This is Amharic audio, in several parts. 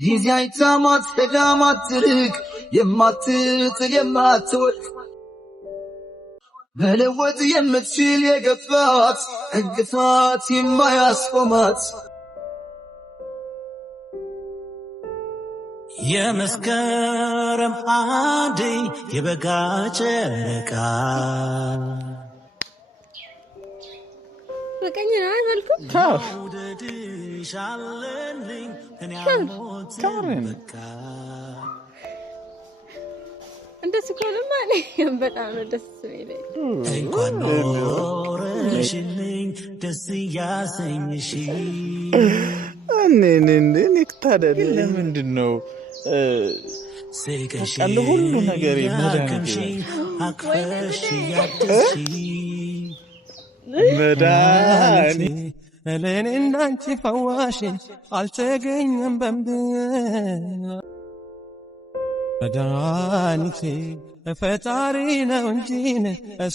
ጊዜ አይታማት ተዳማት ትርቅ የማትጥል የማትወድ መለወጥ የምትችል የገፋት እንቅፋት የማያስቆማት የመስከረም አደይ የበጋ ጨረቃ በቀኝ ነው አይልኩም ሻለልኝ እኔ አሞት በቃ እንደሱ ኮለማ ነው በጣም ነው ደስ የሚለኝ እንኳን ኖረሽልኝ ደስ ያሰኝሽ እኔ ታዲያ ለምንድነው አንድ ሁሉ ነገር መዳኒ ለኔ እንዳንቺ ፈዋሽ አልተገኘም በምድር መዳኒቴ ፈጣሪ ነው እንጂ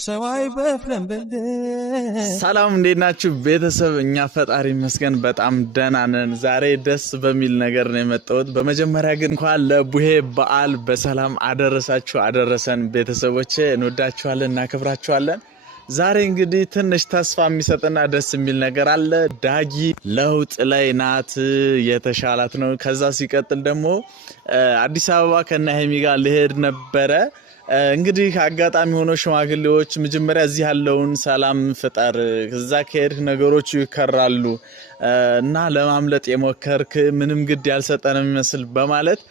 ሰው አይበፍለም በምድር። ሰላም እንዴት ናችሁ ቤተሰብ? እኛ ፈጣሪ ይመስገን በጣም ደህና ነን። ዛሬ ደስ በሚል ነገር ነው የመጣሁት። በመጀመሪያ ግን እንኳን ለቡሄ በዓል በሰላም አደረሳችሁ አደረሰን። ቤተሰቦቼ እንወዳችኋለን እናከብራችኋለን። ዛሬ እንግዲህ ትንሽ ተስፋ የሚሰጥና ደስ የሚል ነገር አለ። ዳጊ ለውጥ ላይ ናት፣ የተሻላት ነው። ከዛ ሲቀጥል ደግሞ አዲስ አበባ ከነ ሀይሚ ጋር ልሄድ ነበረ። እንግዲህ አጋጣሚ ሆኖ ሽማግሌዎች መጀመሪያ እዚህ ያለውን ሰላም ፍጠር፣ ከዛ ከሄድክ ነገሮች ይከራሉ እና ለማምለጥ የሞከርክ ምንም ግድ ያልሰጠን የሚመስል በማለት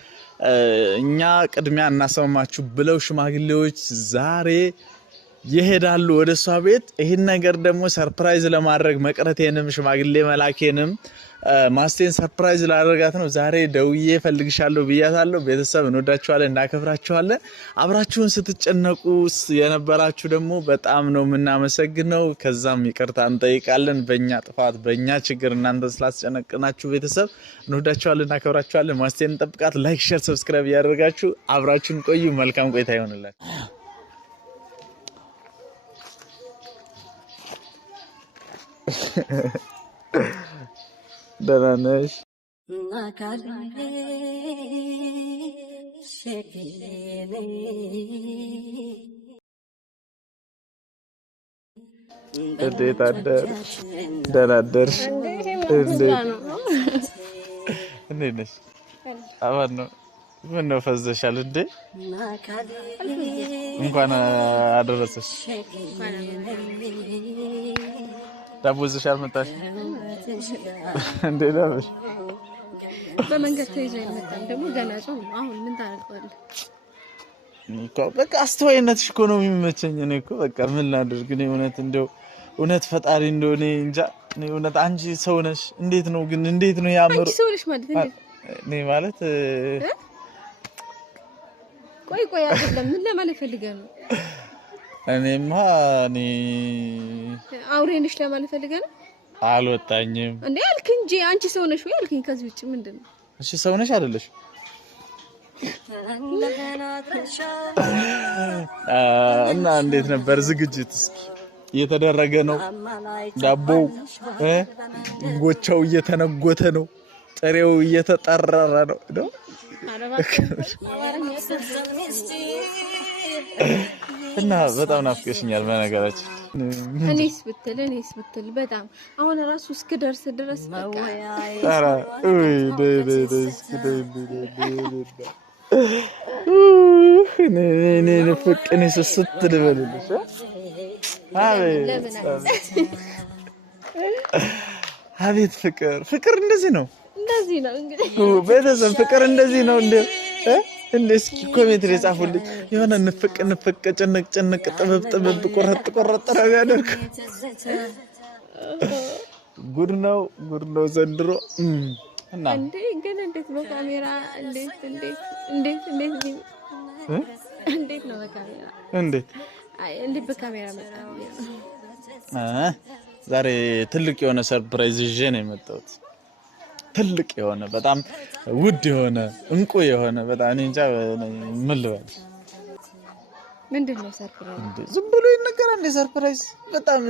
እኛ ቅድሚያ እናሰማችሁ ብለው ሽማግሌዎች ዛሬ ይሄዳሉ ወደ እሷ ቤት። ይሄን ነገር ደግሞ ሰርፕራይዝ ለማድረግ መቅረቴንም ሽማግሌ መላኬንም ማስቴን ሰርፕራይዝ ላደርጋት ነው ዛሬ ደውዬ ፈልግሻለሁ ብያታለሁ። ቤተሰብ እንወዳችኋለን እናከብራችኋለን። አብራችሁን ስትጨነቁ የነበራችሁ ደግሞ በጣም ነው የምናመሰግነው። ከዛም ይቅርታ እንጠይቃለን በእኛ ጥፋት በእኛ ችግር እናንተ ስላስጨነቅናችሁ። ቤተሰብ እንወዳችኋለን እናከብራችኋለን። ማስቴን እንጠብቃት። ላይክ፣ ሼር፣ ሰብስክራይብ ያደርጋችሁ አብራችሁን ቆዩ። መልካም ቆይታ ይሆንላችሁ። ደህና ነሽ? እንዴት አደርሽ? ደህና አደርሽ? እንዴት ነሽ? አማን ነው። ምነው ፈዘሻል እንዴ? እንኳን አደረሰሽ። ዳቦ ይዘሽ አልመጣሽ እንዴ? ለምን በመንገድ ተይዞ ይመጣል? ደግሞ ገና ጾም አሁን ምን ታደርጋለህ? እኮ በቃ አስተዋይነትሽ እኮ ነው የሚመቸኝ። እኔ እኮ በቃ ምን ላድርግ? እኔ እውነት ፈጣሪ እንደሆነ እንጃ። እኔ እውነት አንቺ ሰው ነሽ። እንዴት ነው ግን እንዴት ነው ያምሩ? አንቺ ሰው ነሽ ማለት እንዴ? እኔ ማለት ቆይ አይደለም። ምን ለማለት ፈልገህ ነው? እኔማ አውሬ ነሽ ለማለት ፈልገህ ነው? አልወጣኝም እንዴ አልክ እንጂ አንቺ ሰው ነሽ ወይ አልከኝ። ከዚህ ውጪ ምንድነው? እሺ ሰው ነሽ አይደለሽ? እና እንዴት ነበር ዝግጅት? እስኪ እየተደረገ ነው። ዳቦው ጎቻው እየተነጎተ ነው። ጥሬው እየተጠረረ ነው። እና በጣም ናፍቀሽኛል በነገራችን። እኔስ ብትል በጣም አሁን ራሱ እስክደርስ ድረስ በቃ አራ እኔ ፍቅኔ ስትልበልልሽ አቤት ፍቅር እንደዚህ ነው እንግዲህ ቤተሰብ ፍቅር እንደዚህ ነው እንደ እስኪ ኮሜንት ላይ ጻፉልኝ። የሆነ ንፍቅ ጭንቅ ጥብብ ቆረጥ ነው ያደርኩ። ጉድ ነው ዘንድሮ። እና እንዴ ግን እንዴት በካሜራ እንዴት ነው በካሜራ እንዴት በካሜራ መጣ? ዛሬ ትልቅ የሆነ ሰርፕራይዝ ይዤ ነው የመጣሁት። ትልቅ የሆነ በጣም ውድ የሆነ እንቁ የሆነ በጣም እኔ እንጃ ምን ልበል። ምንድነው ሰርፕራይዝ? ዝም ብሎ ይነገራል ሰርፕራይዝ። በጣም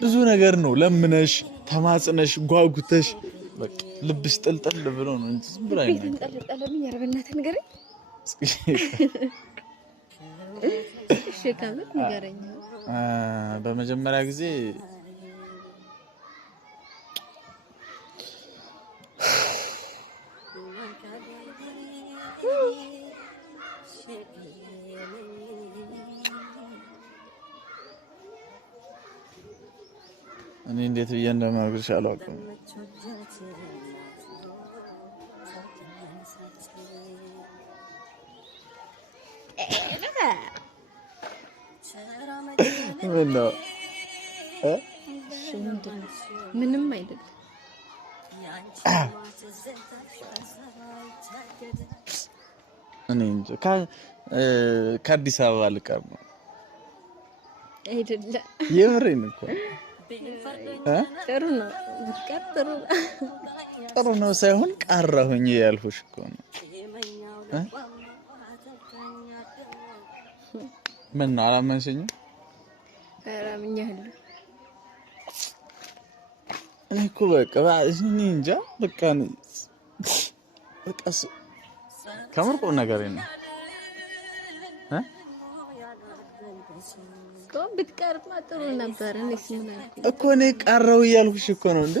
ብዙ ነገር ነው። ለምነሽ ተማጽነሽ ጓጉተሽ በቃ ልብሽ ጥልጥል ብሎ ነው እንጂ ዝም ብሎ አይደለም። ተንጠለጠለብኝ። ኧረ በእናትህ ንገረኝ። እሺ ካመት ንገረኝ። በመጀመሪያ ጊዜ እኔ እንዴት ብዬ እንደማልግርሽ አላውቅም። ምንም አይደለም። እኔ እንጃ ከአዲስ አበባ ልቀር ነው አይደለም። የምሬን እኮ ጥሩ ነው ልቀር ጥሩ ነው ሳይሆን ቀረሁኝ ያልኩሽ እኮ ነው። ምን ነው አላመንሽኝም? ኧረ አምኛለሁ። እኔ እኮ በቃ እኔ እንጃ በቃ ከምር ቁም ነገር ነው ብትቀርማ ጥሩ ነበር። እኔስ ምን አልኩኝ እኮ እኔ ቀረው እያልኩሽ እኮ ነው እንዴ።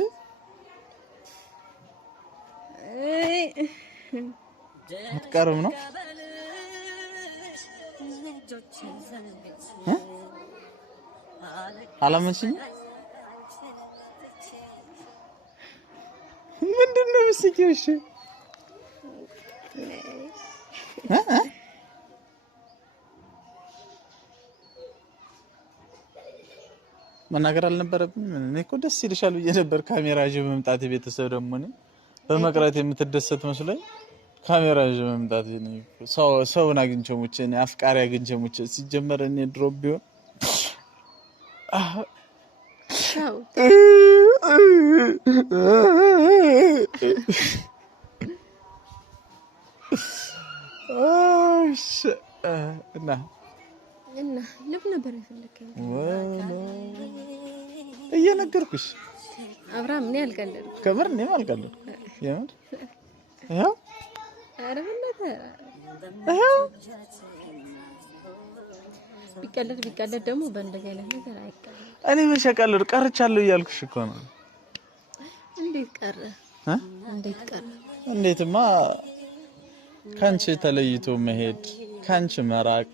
አትቀርም ነው አላመንሽኝም? ምንድን ነው የምትስቂው? እሺ መናገር አልነበረብኝ። እኔ እኮ ደስ ይልሻል ብዬ ነበር ካሜራ ይዤ በመምጣት ቤተሰብ ደግሞ እኔ በመቅረት የምትደሰት መስሎኝ ካሜራ ይዤ በመምጣት ሰውን አግኝቼ ሙቼ እኔ አፍቃሪ አግኝቼ ሙቼ ሲጀመር እኔ ድሮብ ቢሆን እና ልብ ነበር የፈለከኝ እየነገርኩሽ አብርሃም። እኔ አልቀለድኩም ከምር እኔም አልቀለድኩም የምር ይኸው ኧረ በእናትህ ቢቀለድ ደግሞ በእንደዚህ አይነት ነገር አይቀለድም። እኔ መቼ ቀለድኩ? ቀርቻለሁ እያልኩሽ እኮ ነው። እንዴት ቀረ? እንዴትማ ካንቺ ተለይቶ መሄድ ካንቺ መራቅ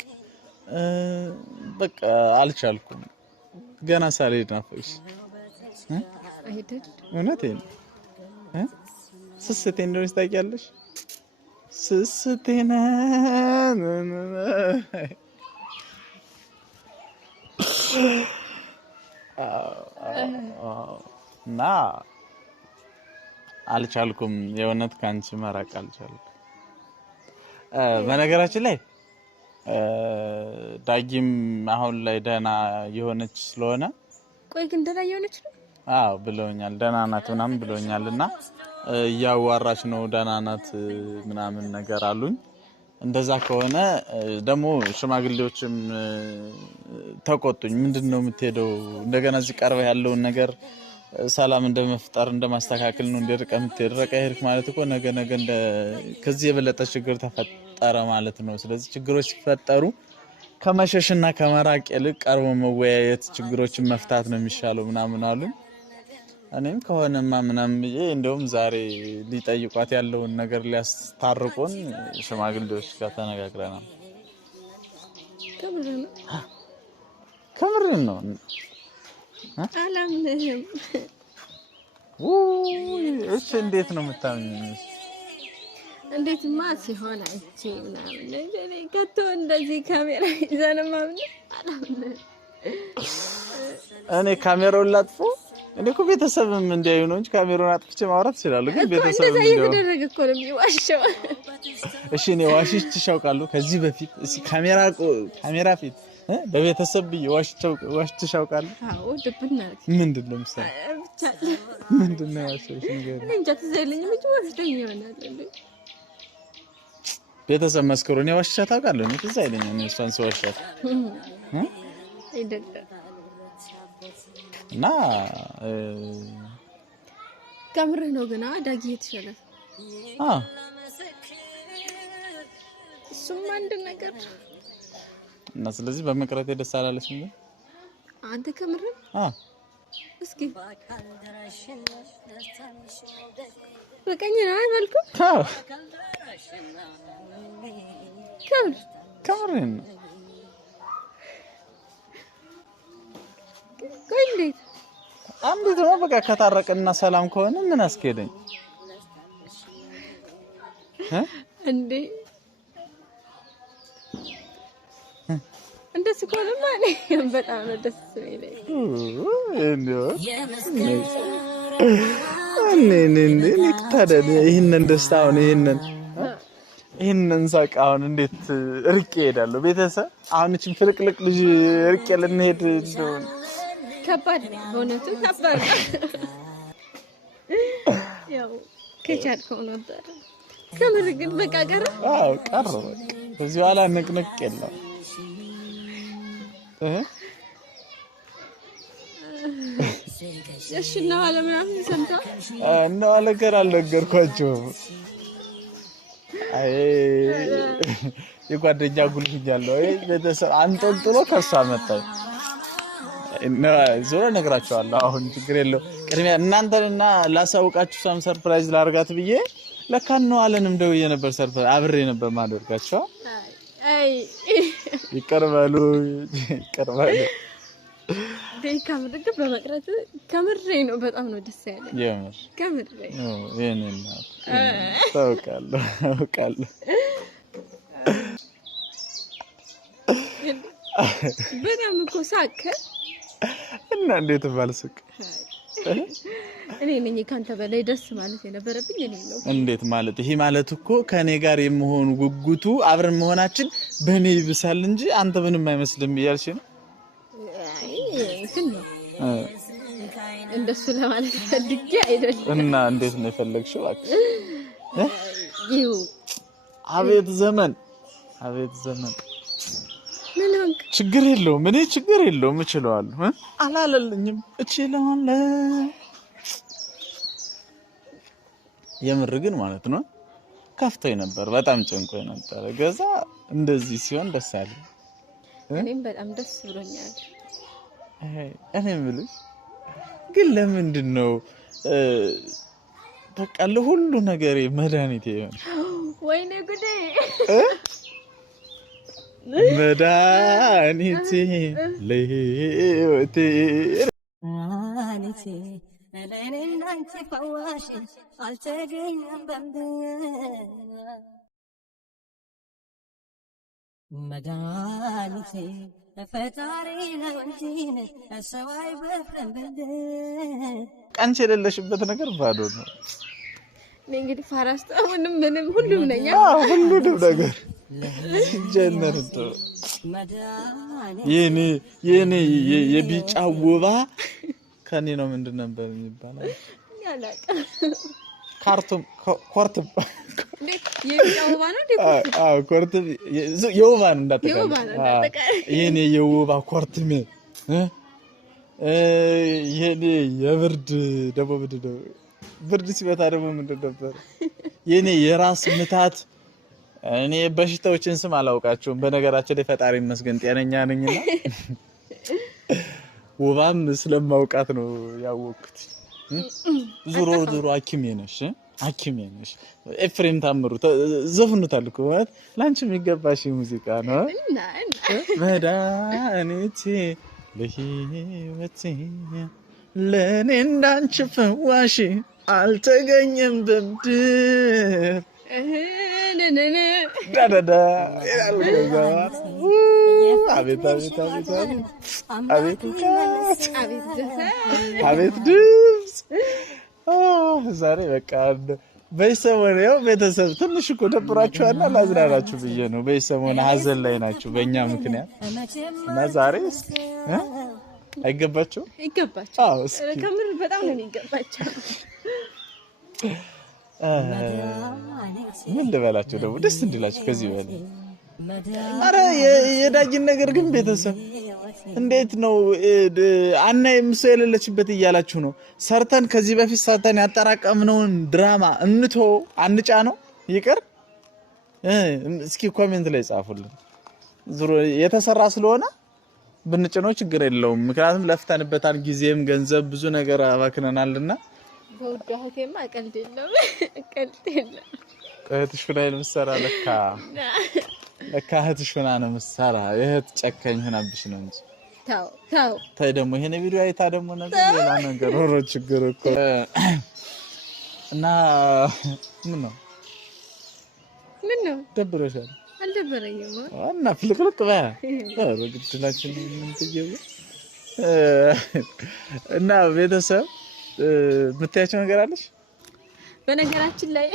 በቃ አልቻልኩም። ገና ሳልሄድ ናፈቅሽ አይደል? እውነቴን ስስቴ እንደሆነች ታውቂያለሽ። ስስቴን እና አልቻልኩም። የእውነት ካንቺ መራቅ አልቻልኩም። በነገራችን ላይ ዳጊም አሁን ላይ ደህና የሆነች ስለሆነ ቆይ ግን ደህና የሆነች ነው? አዎ ብለውኛል። ደህና ናት ምናምን ብለውኛልና እያዋራች ነው ደህና ናት ምናምን ነገር አሉኝ። እንደዛ ከሆነ ደግሞ ሽማግሌዎችም ተቆጡኝ። ምንድነው የምትሄደው? እንደገና እዚህ ቀርበ ያለውን ነገር ሰላም እንደመፍጠር እንደማስተካከል ነው እንደርቀ የምትሄድ። ረቀ ሄድክ ማለት እኮ ነገ ከዚህ የበለጠ ችግር ተፈጠረ ማለት ነው። ስለዚህ ችግሮች ሲፈጠሩ ከመሸሽና ከመራቅ ይልቅ ቀርቦ መወያየት፣ ችግሮችን መፍታት ነው የሚሻለው ምናምን አሉኝ። እኔም ከሆነማ ምናምን ብዬ እንደውም ዛሬ ሊጠይቋት ያለውን ነገር ሊያስታርቁን ሽማግሌዎች ጋር ተነጋግረናል። ከምር ነው አላምንህም። እሺ እንዴት ነው የምታምኚኝ? እንዴትማ ሲሆን አይቼ ምናምን እኔ ከቶ እንደዚህ ካሜራ ይዘን ማምን አላምንህም። እኔ ካሜራውን ላጥፎ እኔ እኮ ቤተሰብም እንዲያዩ ነው እንጂ ካሜራውን አጥፍቼ ማውራት እችላለሁ። ግን ቤተሰብ እንደዛ እየተደረገ እኮ ነው የሚዋሸው። እሺ እኔ ዋሽቼሽ አውቃለሁ ከዚህ በፊት? እስኪ ካሜራ ፊት በቤተሰብ ዋሽቼሽ አውቃለሁ? አዎ ድብና ምንድን ነው ምሳሌ ብቻ ምንድን ነው ዋሽቼሽ? እኔ እንጃ ትዝ አይለኝም እንጂ ወስደኝ ይሆናል እንዴ። ቤተሰብ መስክሩ። እኔ ዋሽቻት አውቃለሁ? እኔ ትዝ አይለኝም እኔ እሷን ስዋሻት አይደለም። እና ከምር ነው ግን ዳጊ የተሻለ እሱም አንድ ነገር እና ስለዚህ በመቅረቴ ደስ አላለሽም አንተ ከምር እስኪ በቀኝ ነው አይልኩ ከምር እንዴት አንዴት ነው በቃ ከታረቀና ሰላም ከሆነ ምን አስከደኝ እንዴ እንደዚህ ከሆነ ማለት በጣም ደስ ይላል እኔ ታዲያ ይሄንን ደስታውን ይሄንን ሳቃውን እንዴት እርቄ ሄዳለሁ ቤተሰብ አሁን እቺን ፍልቅልቅ ልጅ እርቄ ልንሄድ እንደሆነ ከባድ ነው በእውነቱ ከባድ ያው ከቻልከው ነበር ከምር ግን በቃ ቀረ ቀረ በዚህ ኋላ ንቅንቅ የለም እሺ ነው አለምናም ሰምታ ነው አለገር አልነገርኳቸው አይ የጓደኛ ጉልኛለሁ ቤተሰብ አንጠልጥሎ ከሳ መጣ ነው ዞሮ ነግራቸዋለሁ አሁን ችግር የለው ቅድሚያ እናንተና ላሳውቃችሁ ሳም ሰርፕራይዝ ላርጋት ብዬ ለካነው አለንም ደውዬ ነበር ሰርፕራይዝ አብሬ ነበር ማደርጋቸው አይ ይቀርባሉ ደካም ደግ በመቅረት ከምሬ ነው በጣም ነው ደስ ያለኝ የምር ከምሬ የኔና ታውቃለህ በጣም እኮ ሳከ እና እንዴት ባልስቅ እኔ ነኝ ካንተ በላይ ደስ ማለት የነበረብኝ እኔ ነው እንዴት ማለት ይሄ ማለት እኮ ከኔ ጋር የመሆኑ ጉጉቱ አብረን መሆናችን በኔ ይብሳል እንጂ አንተ ምንም አይመስልም ይያልሽ ነው አይ እንትን እንደሱ ለማለት ፈልጌ አይደለም እና እንዴት ነው የፈለግሽው አክሽ ይው አቤት ዘመን ምን ሆንክ ችግር የለውም እኔ ችግር የለውም እችለዋለሁ አላለልኝም እችለዋለሁ የምር ግን ማለት ነው ከፍቶኝ ነበር በጣም ጨንቆኝ ነበር ገዛ እንደዚህ ሲሆን ደስ አለ እኔም በጣም ደስ ብሎኛል እኔ ምልሽ ግን ለምንድን ነው በቃ ለሁሉ ነገር መድኃኒት ይሆን ወይኔ ጉዴ መድኃኒቴ ለህይወቴ መድኃኒቴ ለኔና አንቺ ፈዋሽ አልተገኘም በምድር መድኃኒቴ ፈጣሪ ነው እንጂ ሰው አይበፍረም በምድር አንቺ የሌለሽበት ነገር ባዶ ነው እኔ እንግዲህ ፋራስታውንም ምንም ሁሉም ነኝ ሁሉም ነገር ጀነርቶ የኔ የቢጫ ወባ ከኔ ነው ምንድን ነበር የሚባለው ያላቀ ካርቱም ኮርቱም የቢጫ ወባ ነው ኮርቱም የወባ ነው እንዳጠቃላይ የኔ የወባ ኮርቱም የኔ የብርድ ደግሞ ምንድነው ብርድ ሲመታ ደግሞ ምንድን ነበር የኔ የራስ ምታት እኔ በሽታዎችን ስም አላውቃቸውም በነገራችን ላይ ፈጣሪ ይመስገን ጤነኛ ነኝና ወባም ስለማውቃት ነው ያወቅኩት ዙሮ ሐኪሜ ነሽ ኤፍሬም ታምሩ ዘፍኑታል እኮ ማለት ላንቺ የሚገባሽ ሙዚቃ ነው መድኃኒቴ ለህይወቴ ለኔ እንዳንቺ ፈዋሽ አልተገኘም በምድር ዳዳዳ አቤት ድምፅ ዛሬ በቃ በሰሞኑ ያው ቤተሰብ ትንሽ እኮ ደብሯችኋልና ላዝናናችሁ ብዬ ነው በሰሞኑ ሀዘን ላይ ናችሁ በእኛ ምክንያት እና ዛሬ አይገባቸው ይገባቸው ከምር በጣም ነው የሚገባቸው ምን ልበላቸው ደግሞ ደስ እንዲላችሁ ከዚህ በላይ አረ የዳጊን ነገር ግን ቤተሰብ እንዴት ነው አና የምሰ የሌለችበት እያላችሁ ነው? ሰርተን ከዚህ በፊት ሰርተን ያጠራቀምነውን ድራማ እንቶ አንጫ ነው ይቅር። እስኪ ኮሜንት ላይ ጻፉልን። ዙሮ የተሰራ ስለሆነ ብንጭነው ችግር የለውም። ምክንያቱም ለፍተንበታል፣ ጊዜም ገንዘብ ብዙ ነገር አባክነናልና። ወዳሁቴማ ቀልድ የለም። እህትሽ ላይ ለምሳሌ ለካ እህትሽ ሆና ነው ምሳራ እህት ጨከኝ ሆናብሽ ነው እንጂ ታው ታይ ደግሞ ይሄን ቪዲዮ አይታ ደግሞ ነገር ሌላ ነገር ሆሮ ችግር እኮ እና ምን ነው ደብሮሻል? አልደበረኝም እና ፍልቅልቅ በያ ረግድላችን ምን ትየው እና ቤተሰብ ምታያቸው ነገር አለሽ? በነገራችን ላይ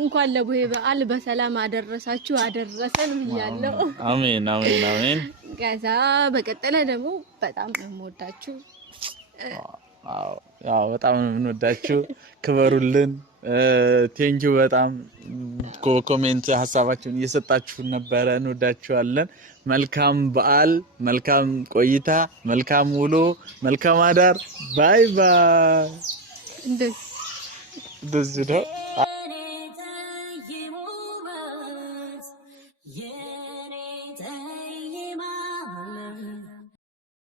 እንኳን ለቡሄ በዓል በሰላም አደረሳችሁ አደረሰን ብያለሁ። አሜን አሜን አሜን። ከዛ በቀጠለ ደግሞ በጣም እንወዳችሁ። አዎ በጣም እንወዳችሁ። ክበሩልን። ቴንኪው በጣም ኮሜንት ሀሳባችሁን እየሰጣችሁ ነበረ። እንወዳችኋለን። መልካም በዓል፣ መልካም ቆይታ፣ መልካም ውሎ፣ መልካም አዳር። ባይ ባይ። እንደዚህ ነው